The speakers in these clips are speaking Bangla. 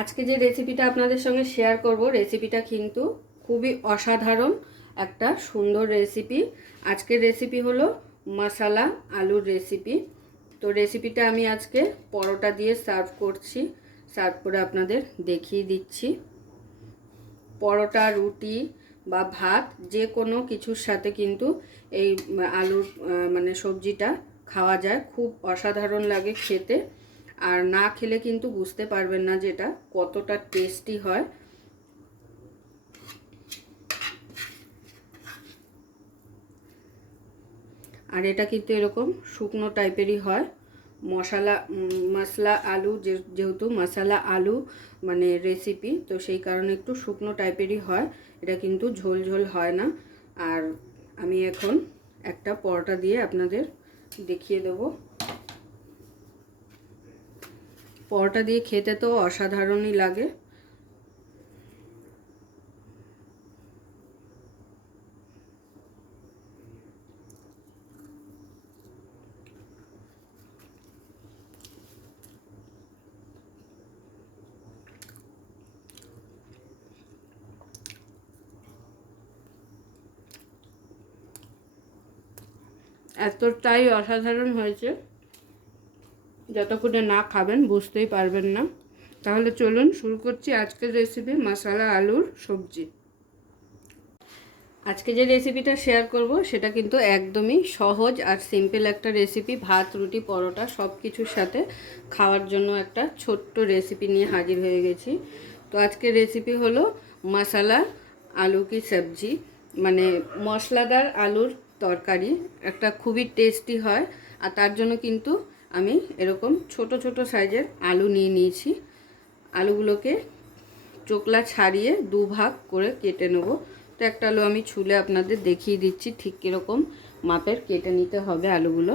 আজকে যে রেসিপিটা আপনাদের সঙ্গে শেয়ার করব, রেসিপিটা কিন্তু খুবই অসাধারণ একটা সুন্দর রেসিপি। আজকের রেসিপি হলো মশলা আলুর রেসিপি। তো রেসিপিটা আমি আজকে পরোটা দিয়ে সার্ভ করছি, সার্ভ করে আপনাদের দেখিয়ে দিচ্ছি। পরোটা, রুটি বা ভাত যে কোনো কিছুর সাথে কিন্তু এই আলুর সবজিটা খাওয়া যায়। খুব অসাধারণ লাগে খেতে, আর না খেলে কিন্তু বুঝতে পারবেন না যে এটা কতটা টেস্টি হয়। আর এটা কিন্তু এরকম শুকনো টাইপেরই হয়। মশলা আলু যেহেতু মশলা আলু রেসিপি, তো সেই কারণে একটু শুকনো টাইপেরই হয়। এটা কিন্তু ঝোল ঝোল হয় না। আর আমি এখন একটা পরোটা দিয়ে আপনাদের দেখিয়ে দেবো। পরোটা দিয়ে খেতে তো অসাধারণই লাগে। এতটাই অসাধারণ হয়েছে, যতক্ষণে না খাবেন বুঝতেই পারবেন না। তাহলে চলুন শুরু করছি আজকের রেসিপি, মশলা আলুর সবজি। আজকে যে রেসিপিটা শেয়ার করব সেটা কিন্তু একদমই সহজ আর সিম্পল একটা রেসিপি। ভাত, রুটি, পরোটা সব কিছুর সাথে খাওয়ার জন্য একটা ছোট্ট রেসিপি নিয়ে হাজির হয়ে গেছি। তো আজকের রেসিপি হলো মশলা আলু কি সবজি, মশলাদার আলুর তরকারি। একটা খুবই টেস্টি হয়। আর তার জন্য কিন্তু আমি এরকম ছোট ছোট সাইজের আলু নিয়ে নিয়েছি। আলুগুলোকে চোকলা ছাড়িয়ে দুভাগ করে কেটে নেব। তো একটা আলু আমি ছুলে আপনাদের দেখিয়ে দিচ্ছি ঠিক কীরকম মাপের কেটে নিতে হবে আলুগুলো।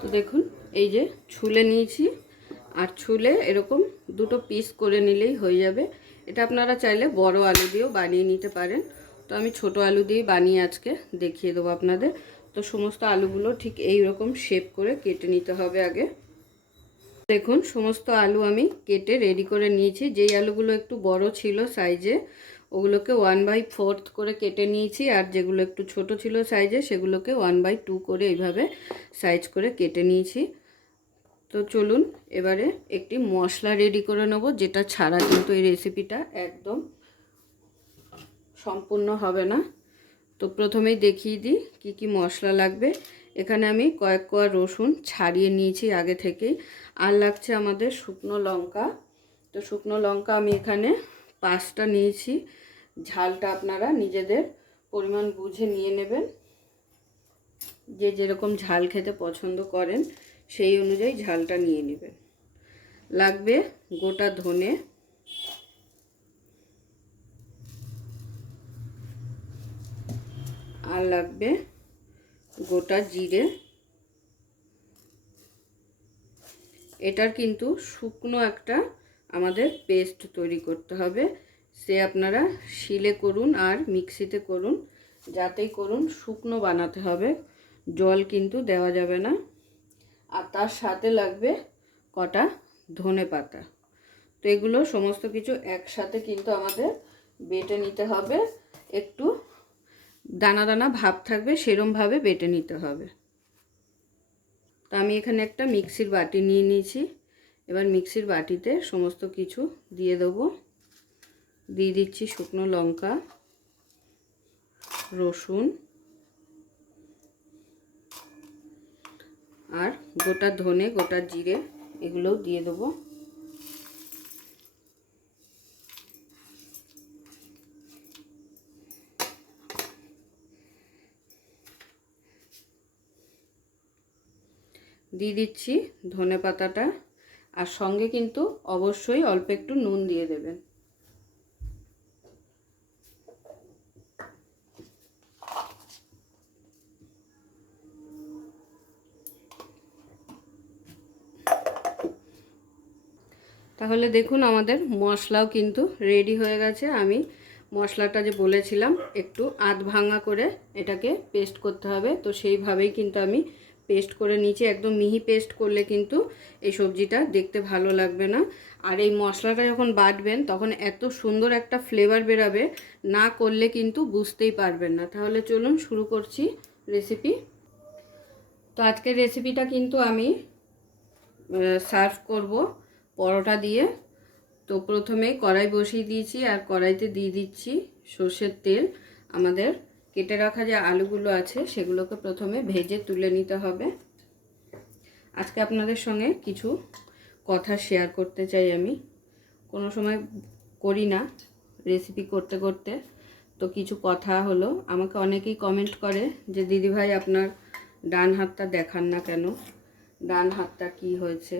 তো দেখুন, এই যে ছুলে নিয়েছি, আর ছুলে এরকম দুটো পিস করে নিলেই হয়ে যাবে। এটা আপনারা চাইলে বড় আলু দিয়েও বানিয়ে নিতে পারেন। তো আমি ছোট আলু দিয়ে বানিয়ে আজকে দেখিয়ে দেবো আপনাদের। তো সমস্ত আলুগুলো ঠিক এই রকম শেপ করে কেটে নিতে হবে আগে। দেখুন, সমস্ত আলু আমি কেটে রেডি করে নিয়েছি। যেই আলুগুলো একটু বড় ছিল সাইজে, ওগুলোকে 1/4 করে কেটে নিয়েছি। আর যেগুলো একটু ছোট ছিল সাইজে, সেগুলোকে 1/2 করে এইভাবে সাইজ করে কেটে নিয়েছি। তো চলুন এবারে একটি মশলা রেডি করে নেব, যেটা ছাড়া কিন্তু এই রেসিপিটা একদম সম্পূর্ণ হবে না। তো প্রথমেই দেখিয়ে দিই কি কি মশলা লাগবে। এখানে আমি কয়েক কোয়া রসুন ছাড়িয়ে নিয়েছি আগে থেকেই। আর লাগছে আমাদের শুকনো লঙ্কা। তো শুকনো লঙ্কা আমি এখানে 5টা নিয়েছি। ঝালটা আপনারা নিজেদের পরিমাণ বুঝে নিয়ে নেবেন। যে যেরকম ঝাল খেতে পছন্দ করেন সেই অনুযায়ী ঝালটা নিয়ে নেবেন। লাগবে গোটা ধনে, আর লাগবে গোটা জিরে। এটার কিন্তু শুকনো একটা আমাদের পেস্ট তৈরি করতে হবে। সে আপনারা শিলে করুন আর মিক্সিতে করুন, যাতেই করুন শুকনো বানাতে হবে, জল কিন্তু দেওয়া যাবে না। আর তার সাথে লাগবে কটা ধনে পাতা। তো এগুলো সমস্ত কিছু একসাথে কিন্তু আমাদের বেটে নিতে হবে। একটু দানা দানা ভাব থাকবে, সেরমভাবে বেটে নিতে হবে। তো আমি এখানে একটা মিক্সির বাটি নিয়ে নিয়েছি। এবার মিক্সির বাটিতে সমস্ত কিছু দিয়ে দেবো। দিয়ে দিচ্ছি শুকনো লঙ্কা, রসুন, আর গোটা ধনে, গোটা জিরে, এগুলোও দিয়ে দেবো। দিয়ে দিচ্ছি ধনে পাতাটা, আর সঙ্গে কিন্তু অবশ্যই অল্প একটু নুন দিয়ে দেবেন। তাহলে দেখুন আমাদের মশলাও কিন্তু রেডি হয়ে গেছে। আমি মশলাটা যে বলেছিলাম একটু আধ ভাঙা করে এটাকে পেস্ট করতে হবে। তো সেইভাবেই কিন্তু আমি পেস্ট করে নিয়েছি। একদম মিহি পেস্ট করলে কিন্তু এই সবজিটা দেখতে ভালো লাগবে না। আর এই মশলাটা যখন বাটবেন তখন এত সুন্দর একটা ফ্লেভার বেরাবে, না করলে কিন্তু বুঝতেই পারবেন না। তাহলে চলুন শুরু করছি রেসিপি। তো আজকের রেসিপিটা কিন্তু আমি সার্ভ করব পরোটা দিয়ে। তো প্রথমে কড়াই বসিয়ে দিয়েছি আর কড়াইতে দিয়ে দিচ্ছি সর্ষের তেল। আমাদের কেটে রাখা যে আলুগুলো আছে সেগুলোকে প্রথমে ভেজে তুলে নিতে হবে। আজকে আপনাদের সঙ্গে কিছু কথা শেয়ার করতে চাই। আমি কোনো সময় করি না রেসিপি করতে করতে, তো কিছু কথা হলো। আমাকে অনেকেই কমেন্ট করে যে দিদিভাই আপনার ডান হাতটা দেখান না কেন, ডান হাতটা কি হয়েছে।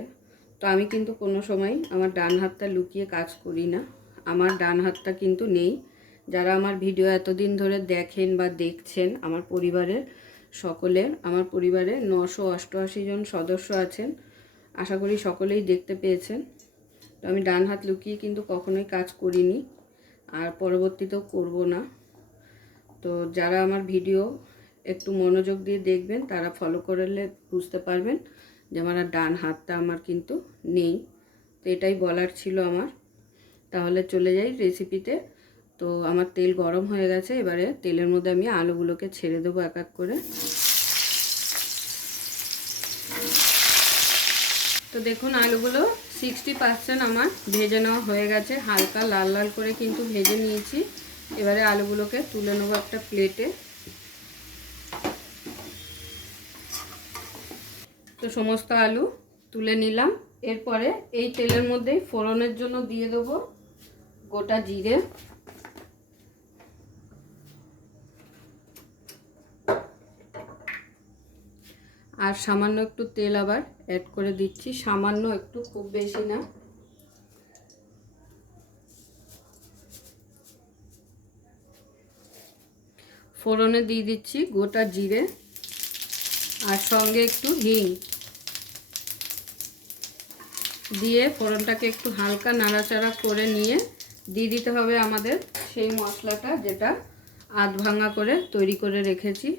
তো আমি কিন্তু কোনো সময় আমার ডান হাতটা লুকিয়ে কাজ করি না। আমার ডান হাতটা কিন্তু নেই। যারা আমার ভিডিও এতদিন ধরে দেখেন বা দেখছেন, আমার পরিবারের সকলের, আমার পরিবারে 988 জন সদস্য আছেন, আশা করি সকলেই দেখতে পেয়েছেন। তো আমি ডান হাত লুকিয়ে কিন্তু কখনোই কাজ করিনি আর পরবর্তীতেও করব না। তো যারা আমার ভিডিও একটু মনোযোগ দিয়ে দেখবেন তারা ফলো করলে বুঝতে পারবেন যে আমার ডান হাতটা আমার কিন্তু নেই। তো এটাই বলার ছিল আমার। তাহলে চলে যাই রেসিপিতে। তো আমার তেল গরম হয়ে গেছে, এবারে তেলের মধ্যে আমি আলুগুলোকে ছেড়ে দেবো এক এক করে। তো দেখুন আলুগুলো 60% আমার ভেজে নেওয়া হয়ে গেছে, হালকা লাল লাল করে কিন্তু ভেজে নিয়েছি। এবারে আলুগুলোকে তুলে নেবো একটা প্লেটে। তো সমস্ত আলু তুলে নিলাম। এরপরে এই তেলের মধ্যেই ফোড়নের জন্য দিয়ে দেবো গোটা জিরে, আর সামান্য একটু তেল আবার অ্যাড করে দিচ্ছি, সামান্য একটু, খুব বেশি না। ফোড়নে দিয়ে দিচ্ছি গোটা জিরে আর সঙ্গে একটু হিং দিয়ে ফোড়নটাকে একটু হালকা নাড়াচাড়া করে নিয়ে দিয়ে দিতে হবে আমাদের সেই মশলাটা যেটা আধ ভাঙা করে তৈরি করে রেখেছি।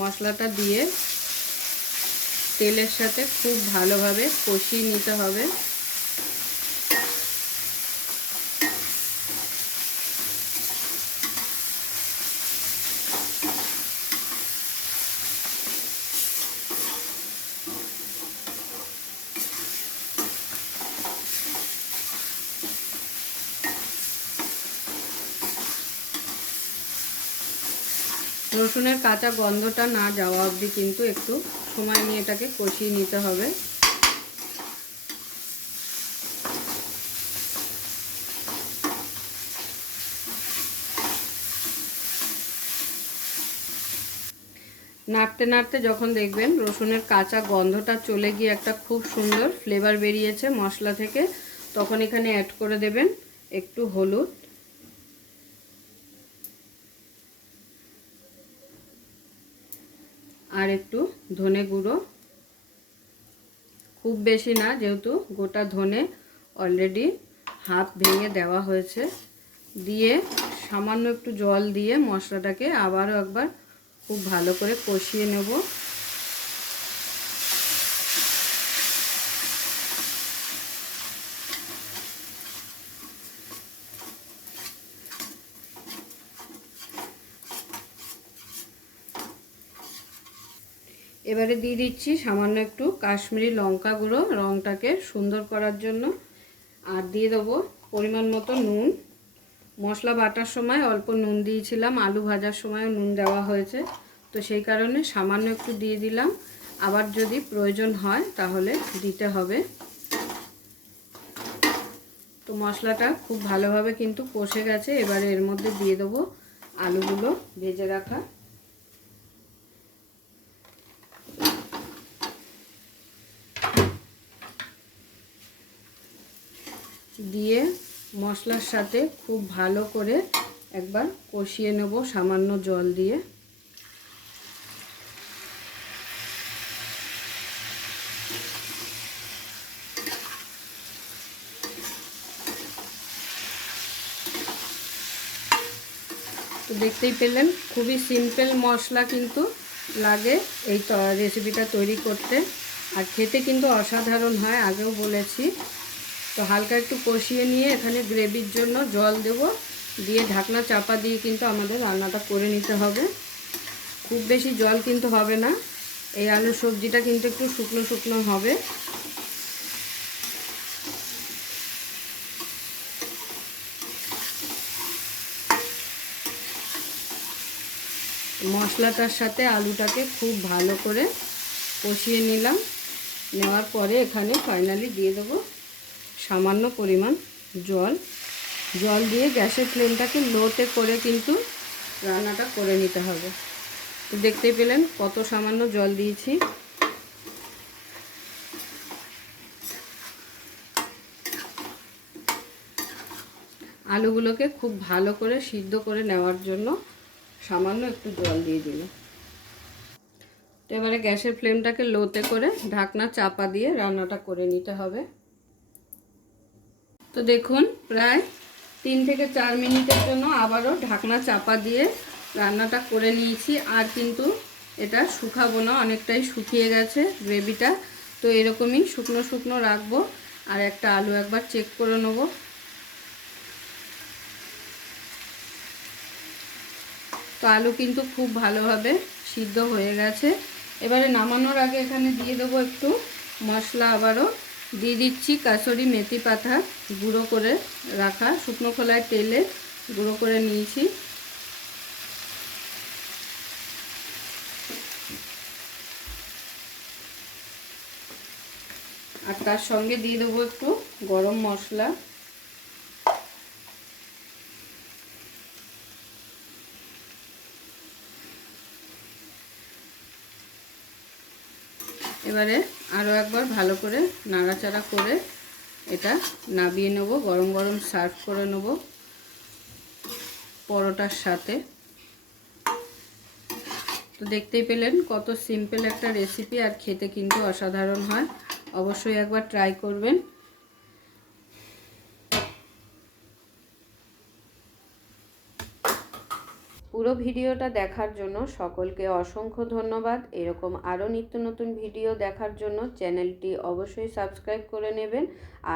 মশলাটা দিয়ে তেলের সাথে খুব ভালোভাবে কষিয়ে নিতে হবে। রসুনের কাঁচা গন্ধটা না যাওয়া অবধি কিন্তু একটু সময় নিয়ে এটাকে কষিয়ে নিতে হবে। নাড়তে নাড়তে যখন দেখবেন রসুনের কাঁচা গন্ধটা চলে গিয়ে একটা খুব সুন্দর ফ্লেভার বেরিয়েছে মশলা থেকে, তখন এখানে অ্যাড করে দেবেন একটু হলুদ, আর একটু ধনে গুঁড়ো, খুব বেশি না, যেহেতু গোটা ধনে অলরেডি হাফ ভেঙে দেওয়া হয়েছে। দিয়ে সামান্য একটু জল দিয়ে মশলাটাকে আবারও একবার খুব ভালো করে কষিয়ে নেব। এবারে দিয়ে দিচ্ছি সামান্য একটু কাশ্মীরি লঙ্কা গুঁড়ো রঙটাকে সুন্দর করার জন্য, আর দিয়ে দেবো পরিমাণ মতো নুন। মশলা বাটার সময় অল্প নুন দিয়েছিলাম, আলু ভাজার সময়ও নুন দেওয়া হয়েছে, তো সেই কারণে সামান্য একটু দিয়ে দিলাম। আবার যদি প্রয়োজন হয় তাহলে দিতে হবে। তো মশলাটা খুব ভালোভাবে কিন্তু কষে গেছে। এবারে এর মধ্যে দিয়ে দেবো আলুগুলো ভেজে রাখা। দিয়ে মশলার সাথে খুব ভালো করে একবার কষিয়ে নেব সামান্য জল দিয়ে। তো দেখতেই পেলেন খুবই সিম্পল মশলা কিন্তু লাগে এই রেসিপিটা তৈরি করতে, আর খেতে কিন্তু অসাধারণ হয়, আগেও বলেছি। তো হালকা একটু কষিয়ে নিয়ে এখানে গ্রেভির জন্য জল দেব, দিয়ে ঢাকনা চাপা দিয়ে কিন্তু আমাদের রান্নাটা করে নিতে হবে। খুব বেশি জল কিন্তু হবে না, এই আলুর সবজিটা কিন্তু একটু শুকনো শুকনো হবে। মশলাটার সাথে আলুটাকে খুব ভালো করে কষিয়ে নিলাম। নেওয়ার পরে এখানে ফাইনালি দিয়ে দেবো সামান্য পরিমাণ জল। জল দিয়ে গ্যাসের ফ্লেমটাকে লোতে করে কিন্তু রান্নাটা করে নিতে হবে। তো দেখতেই পেলেন কত সামান্য জল দিয়েছি। আলুগুলোকে খুব ভালো করে সিদ্ধ করে নেওয়ার জন্য সামান্য একটু জল দিয়ে দিলাম। তো এবারে গ্যাসের ফ্লেমটাকে লোতে করে ঢাকনা চাপা দিয়ে রান্নাটা করে নিতে হবে। তো দেখুন প্রায় 3 থেকে 4 মিনিটের জন্য আবারও ঢাকনা চাপা দিয়ে রান্নাটা করে নিয়েছি। আর কিন্তু এটা শুকাবো না, অনেকটাই শুকিয়ে গেছে গ্রেভিটা। তো এরকমই শুকনো শুকনো রাখবো। আর একটা আলু একবার চেক করে নেব। তো আলু কিন্তু খুব ভালোভাবে সিদ্ধ হয়ে গেছে। এবারে নামানোর আগে এখানে দিয়ে দেবো একটু মশলা। আবারও দিয়ে দিচ্ছি কাসুরি মেথি পাতা গুঁড়ো করে রাখা, শুকনো খোলায় তেলে গুঁড়ো করে নিয়েছি। আর তার সঙ্গে দিয়ে দেবো একটু গরম মশলা। এবারে আরও একবার ভালো করে নাড়াচাড়া করে এটা নামিয়ে নেব, গরম গরম সার্ভ করে নেব পরোটার সাথে। তো দেখতেই পেলেন কত সিম্পল একটা রেসিপি, আর খেতে কিন্তু অসাধারণ হয়। অবশ্যই একবার ট্রাই করবেন। পুরো ভিডিওটা দেখার জন্য সকলকে অসংখ্য ধন্যবাদ। এরকম আরও নিত্য নতুন ভিডিও দেখার জন্য চ্যানেলটি অবশ্যই সাবস্ক্রাইব করে নেবেন,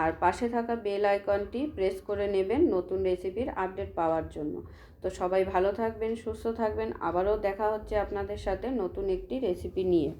আর পাশে থাকা বেল আইকনটি প্রেস করে নেবেন নতুন রেসিপির আপডেট পাওয়ার জন্য। তো সবাই ভালো থাকবেন, সুস্থ থাকবেন। আবারও দেখা হচ্ছে আপনাদের সাথে নতুন একটি রেসিপি নিয়ে।